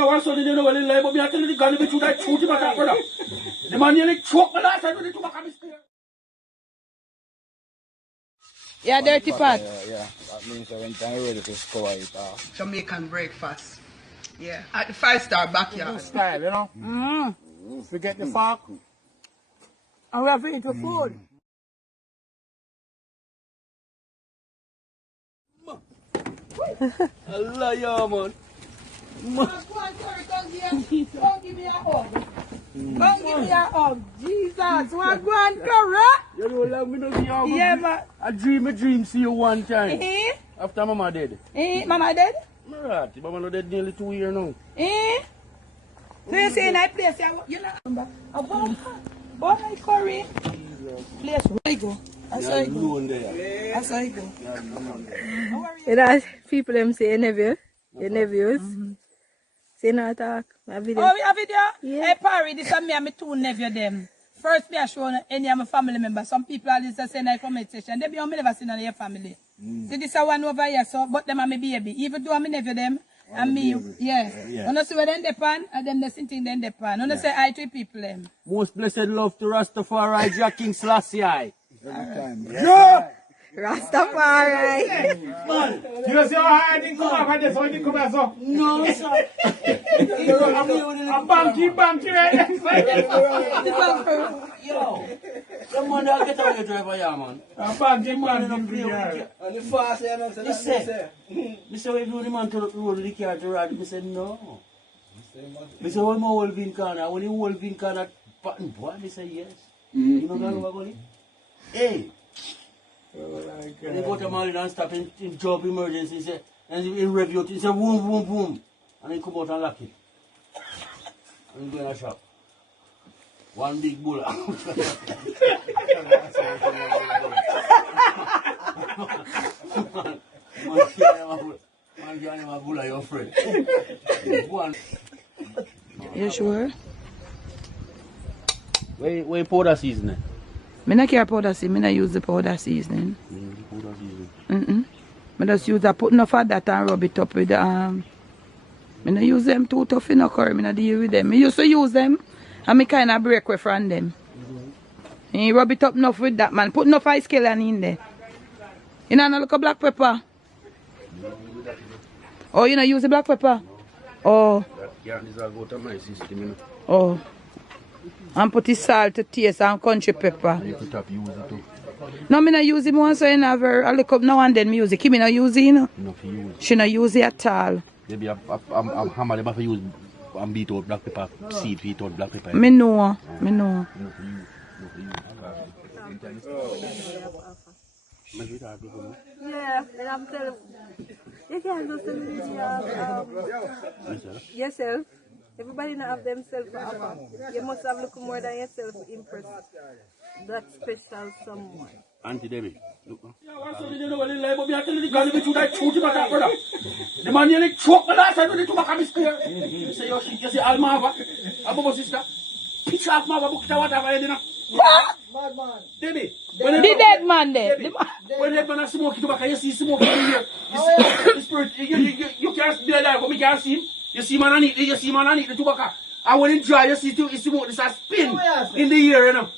you want something you know well in life, but me I tell you the gun if you that shoot him at that brother. The man nearly choked me last time with the tobacco mistake. Yeah, dirty pot. Yeah, that means when time ready to score it. Jamaican breakfast. Yeah, at the 5-star backyard. Style, you know? Forget the fork. And we have to eat the food. Allah, yeah, man. Come give me a hug. Come give me a hug. Jesus, what going on, You know, like me don't see how yeah, man. I dream see you one time. After mama dead. Mama dead? Right, mama not dead nearly 2 years now. So you say in that place, you know, boy, curry. Place where I go. That's how I go. That's how I go. You know, people them say nephew, your nephews. Say no talk. My video. Oh, we have video? Yeah. Hey, Parry, this is me and my two nephew them. First, me I show any of my family members. Some people are just saying I comment section. They be on me never seen on your family. See, this is one over here, so, but them are my baby. Even though I'm nephew them, and me, yeah. You know, see where they depend, and them the same thing they depend. You know, say I to people them. Most blessed love to Rastafari, Jack King Selassie. Every time. Yeah! Rastafari. Man, you see how hard it come up and this one it come as up? No, sir. I'm banky right there. Yo, the man that get out of the driver, yeah, man. I'm banky And the fast, I say, if you the man to the road with the car to ride, I said, no. I said, what my whole bean can? When you whole bean can at pattern boy, I say, yes. You know what I'm Hey. And they go to Mali and stop in job emergency, say, and he review it, he say, boom, boom, boom. And he come out and lock it. And he go in a shop. One big bull. Man, can't have a bull of your friend. One. You sure? Where you powder seasoning? I don't care powder seasoning, I use the powder seasoning. Powder seasoning. I just use put enough of that and rub it up with I don't use them too tough in a curry, I don't deal with them. I used to use them and I kind of break away from them. And you rub it up enough with that, man. Put enough ice skeleton in there. You know, look at black pepper. Oh, you know, use the black pepper? Oh. Yeah, this will go to my system. Oh. And put the salt to taste and country pepper. You could have used it too. No, I don't use it once so I look up now and then music. He not use it, you know. Not for use. She not use it at all. Maybe a hammer, they have to use and beat out black pepper, seed beat out black pepper. Me know, me know. Yeah, and I'm telling you can't just tell me yourself. Everybody not have themselves for upper. You must have look more than yourself to impress that special someone. Auntie Debbie, look. The man nearly choked me last time with the tobacco mistake. You say, you say, Almava, Abu sister, pitch off Mava, book to whatever, you know. Bad man. Debbie, The dead man there. when that man smoke tobacco, you see smoke in here. The spirit, you can't be alive, but we can't see him. You see man on it, the tobacco. And when it dry, you see smoke, this a spin in the air, you know.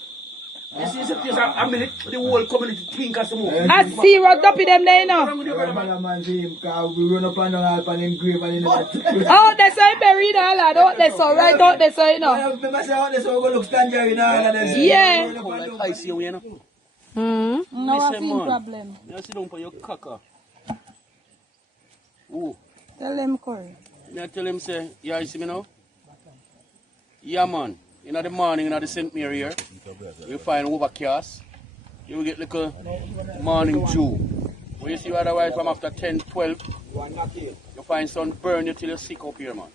You see, it's a place a minute, the whole community twink and smoke. I see what up with them there, you know. Man see him, because we run up and down all on him grave and he never Oh, that's how buried all that, out there, so right out there, so you know. I say out there, so we go look stand here in all of them. Yeah. I see you, you know. No, I Listen, feel man. problem. You sit down for your caca. Ooh. Tell them, Corey. I tell him, say, yeah, you see me now? Yeah, man. In the morning, in the St. Mary here, you find overcast. You will get little morning dew. When you see otherwise from after 10, 12, you find sun burn you till you're sick up here, man.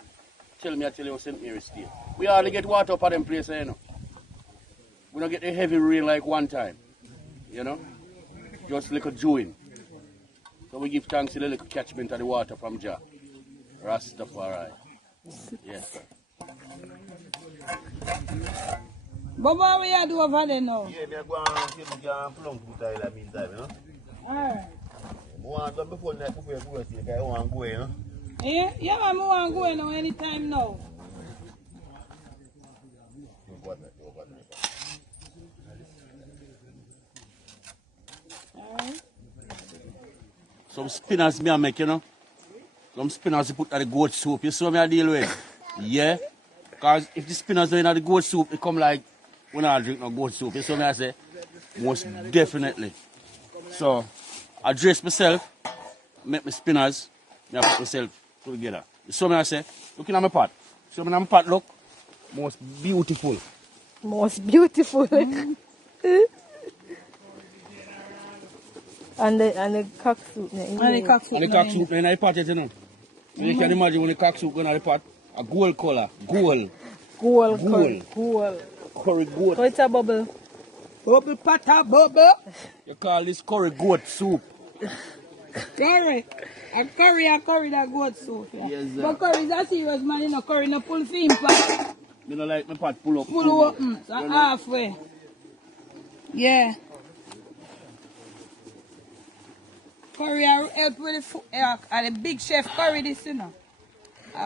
Tell me, I tell you, St. Mary stay. We hardly get water up at them places, you know. We don't get the heavy rain like one time, you know. Just little dewing. So we give thanks to the little catchment of the water from Jah. Rastafari. Yeah. But what we are doing over there now? Yeah, me go and see me can plum put in the meantime, you know. Alright. I want to before night before you go see, I want to go, you know. Yeah, yeah, man, I want to go now anytime now. Alright. Some spinners me I make, you know. Some spinners you put at the goat soup. You see what I deal with? Yeah. Because if the spinners are in the goat soup, it come like when I drink no goat soup. You see what I say? Most definitely. So, I dress myself, make my spinners, I put myself together. You see what I say? Looking at my pot. See what my pot look? Most beautiful. Most beautiful. And the cock soup. And the cock soup. And the cock soup in the pot, you know. So you can imagine when the cock soup go in the pot, a gold color, gold. Gold. Curry goat. So it's a bubble. Bubble pata bubble. You call this curry goat soup. Curry. A curry that goat soup. Yeah. Yes, sir. But curry is a serious man, you know, curry no pull film pot. You know like my pot pull up. Pull up, so halfway. Yeah. Curry help with the food, the big chef curry this, you know.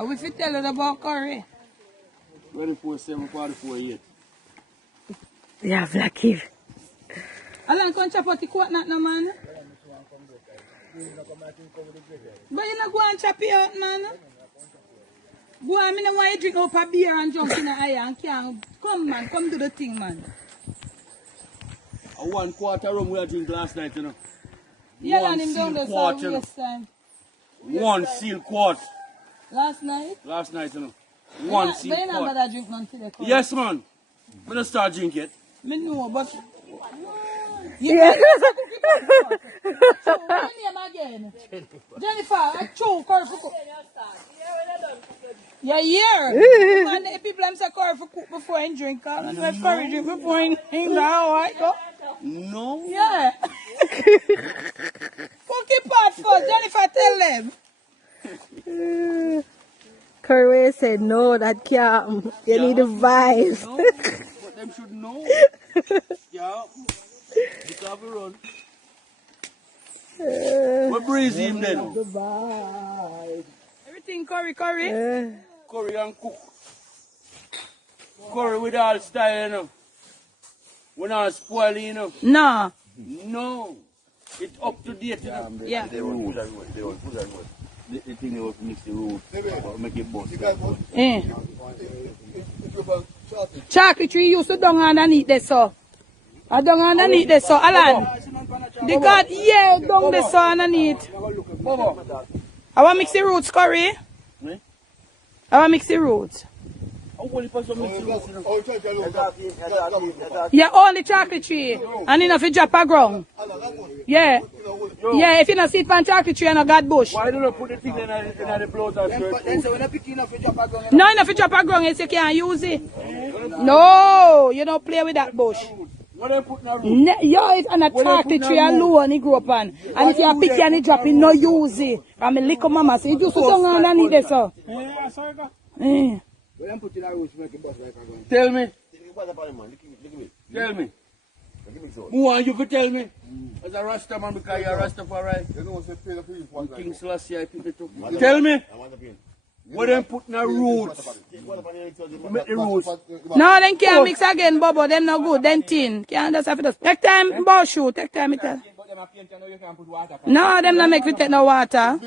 We fit tell you about curry. 24/7/44 Yeah, Black Eve. Alan, come chop out the coconut no, man. But you not go and chop it out, man. Go on, I don't want you drink up a beer and jump in the iron. Come, man, come do the thing, man. A 1/4 rum we drink last night, you know. Yeah, One and him down there, quart, so you know. waste time. 1 seal quart. Last night? Last night, you know. 1 seal But you not quart. bother drink none today, come. Yes, man. I don't start drink yet. Me know, but... Yeah. So, my name again? Jennifer, I chew curry for cook. Yeah, yeah. Man, the people them say curry for cook before I drink. I don't know if curry drink before I drink now, right? Go? No. Yeah. Cookie pot first, Jennifer, tell them. Curry said, no, that can't. You need the vibes. No. But them should know. Yeah. Because we run. What breeze him then? Everything curry. Curry and cook. Curry with all style, you know. We're not spoiling, you know. No. No. It's up to date, you know. Yeah. They will push and go. The thing they was mix the root. Make it bust. Eh. Chocolate tree used to down underneath there, so. I down underneath there, so. Alan. They got, yeah, down there, so underneath. I want mix the roots, curry. Eh? I want mix the roots. Yeah, only chocolate tree. And enough to drop a ground. Yeah. Yeah, if you don't see it from chocolate tree and a god bush. Why don't you put the thing in the blood and No, enough to drop a ground, else you can't use it. No, you don't play with that bush. what are you putting a root? Yeah, it's on a chocolate tree alone he grew up on. And if you pick it and you drop it, no use it. I'm a little mama, so you just sit down underneath there, so. Eh. Tell me. Tell me. Who want you to tell me? As a Rasta man, because you're a Rastafari. King Selassie, I pick it up. Tell me. Where them putting a roots? Make the roots. No, then can't mix again, Bobo. Them no good. Then tin. Can't just have it. Take time, bow shoe. Take time, it tell. No, them not make me take no water.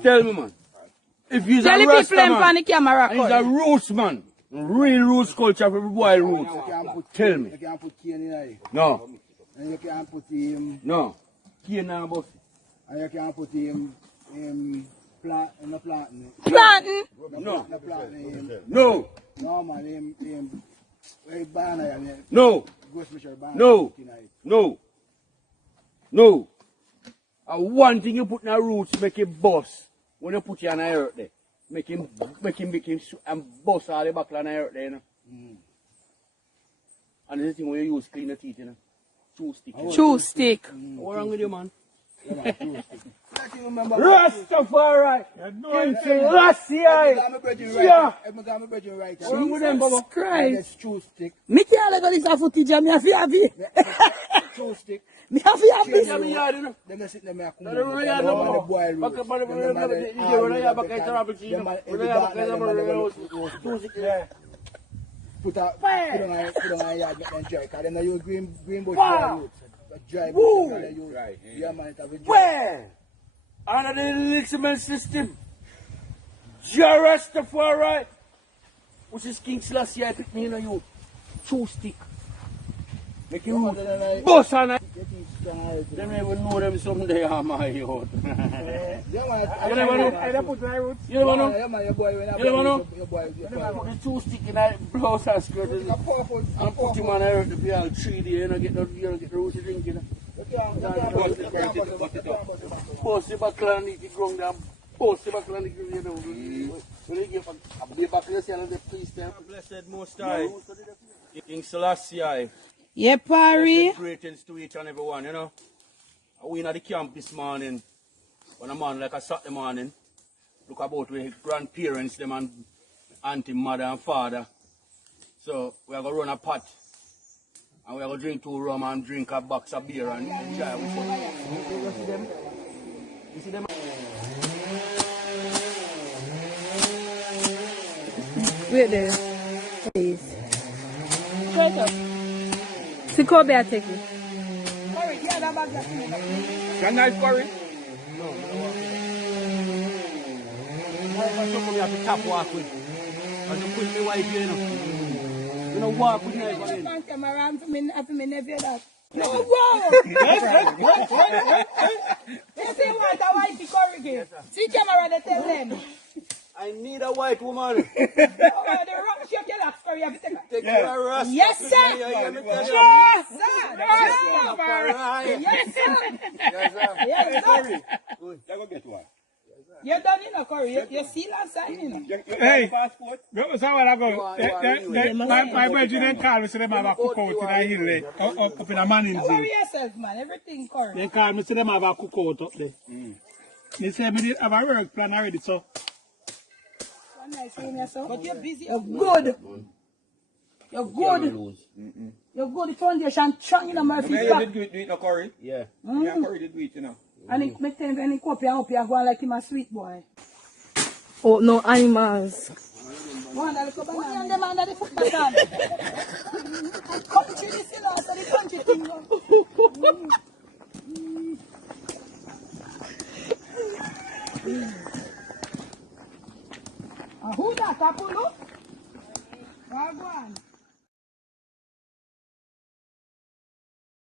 Tell me, man. If he's Tell a the Rasta people them man, on the camera. and he's a roots man, real roots culture for boy roots. Tell me. You can't put cane in it. No. And you can't put him. No. Key now, boss. And you can't put him plant in the plant. Planting. No. The plant him. No. No man, him banana. No. Ghost Michelle banana. No. No. No. And one thing you put in the roots make it bust. When you put it on the earth there, make him and bust all the back on the earth there, you know. And this thing when you use clean the teeth, you know. Chew stick. Chew stick. What's wrong with you, man? Rastafari. King Selassie. Yeah. What's wrong with them, Baba? Christ. Chew stick. Me can't let go this footage of me. I feel happy. Chew stick. Me have to have Yeah, this. me yard, you know. Them sit there, me a come I don't know, yeah, on no. the boy road. Back up on the Them man, you all when I the have a back kind of and- rabbit, you them know. man, When every I have a partner, kind of them man, they rabbit, go choose it. Yeah. Put on yard, make them dry. Because them use green bush dry roots. Dry bush, Woo! them use. Yeah, man, it have a dry. Where? Under the liximal system. Jarastafari. Which is King Selassie, I pick me in a you. Two stick. Make you boss on it. Them never know them someday, my youth. Yeah, man, You never know. I don't put dry roots. You never know. Yeah, man, your boy, when I You never know. your boy, Put the two stick in that blouse and skirt and put him on the earth to be all 3D. You don't get the rooty drink, you know. Post the buckle and eat the ground down. Post the buckle and eat the ground down. When you give a big buckle, you see another priest there. Blessed Most High, King Selassie, Yeah, Pari. greetings to each and every one, you know. We in the camp this morning, on a morning like a Saturday morning, look about with grandparents, them and auntie, mother and father. So we are going to run a pot, and we are going to drink 2 rum and drink a box of beer and enjoy. You see them? You see them? Wait there. Please. Straight up. See Kobe I take it. Curry, yeah, that bag just made up. Can nice curry? No. I don't have to tap walk with. I just put me wife here, you know. You know, walk with nice one. Man, camera, I'm for me nephew that. No, whoa! You see what a wifey curry give? See camera, they tell them. I need a white woman. Oh, the rock shake your locks, curry, you have to take Take your rasta. Yes, sir. Yes, Yes, sir. Yes, Yes, sir. Yes, sir. Yes, sir. You go get one. You done in a curry, you seal and sign in. Hey, go somewhere I go. My budget didn't call me, so they have a cook out in the hill there, up in a man in Don't worry yourself, man. Everything curry. They call me, so they have a cook out up there. They say me have a work plan already, so. One nice room, yourself. But you're busy. You're good. You're good. You're good. The foundation strong in the Murphy's back. do it no curry. Yeah. Yeah, curry did do it, you know. And it make times any copy and up here go like him a sweet boy. Oh, no animals. One that little banana and them under the foot button. Country this, you know, so the country thing. Who that, Apollo? Wagwan.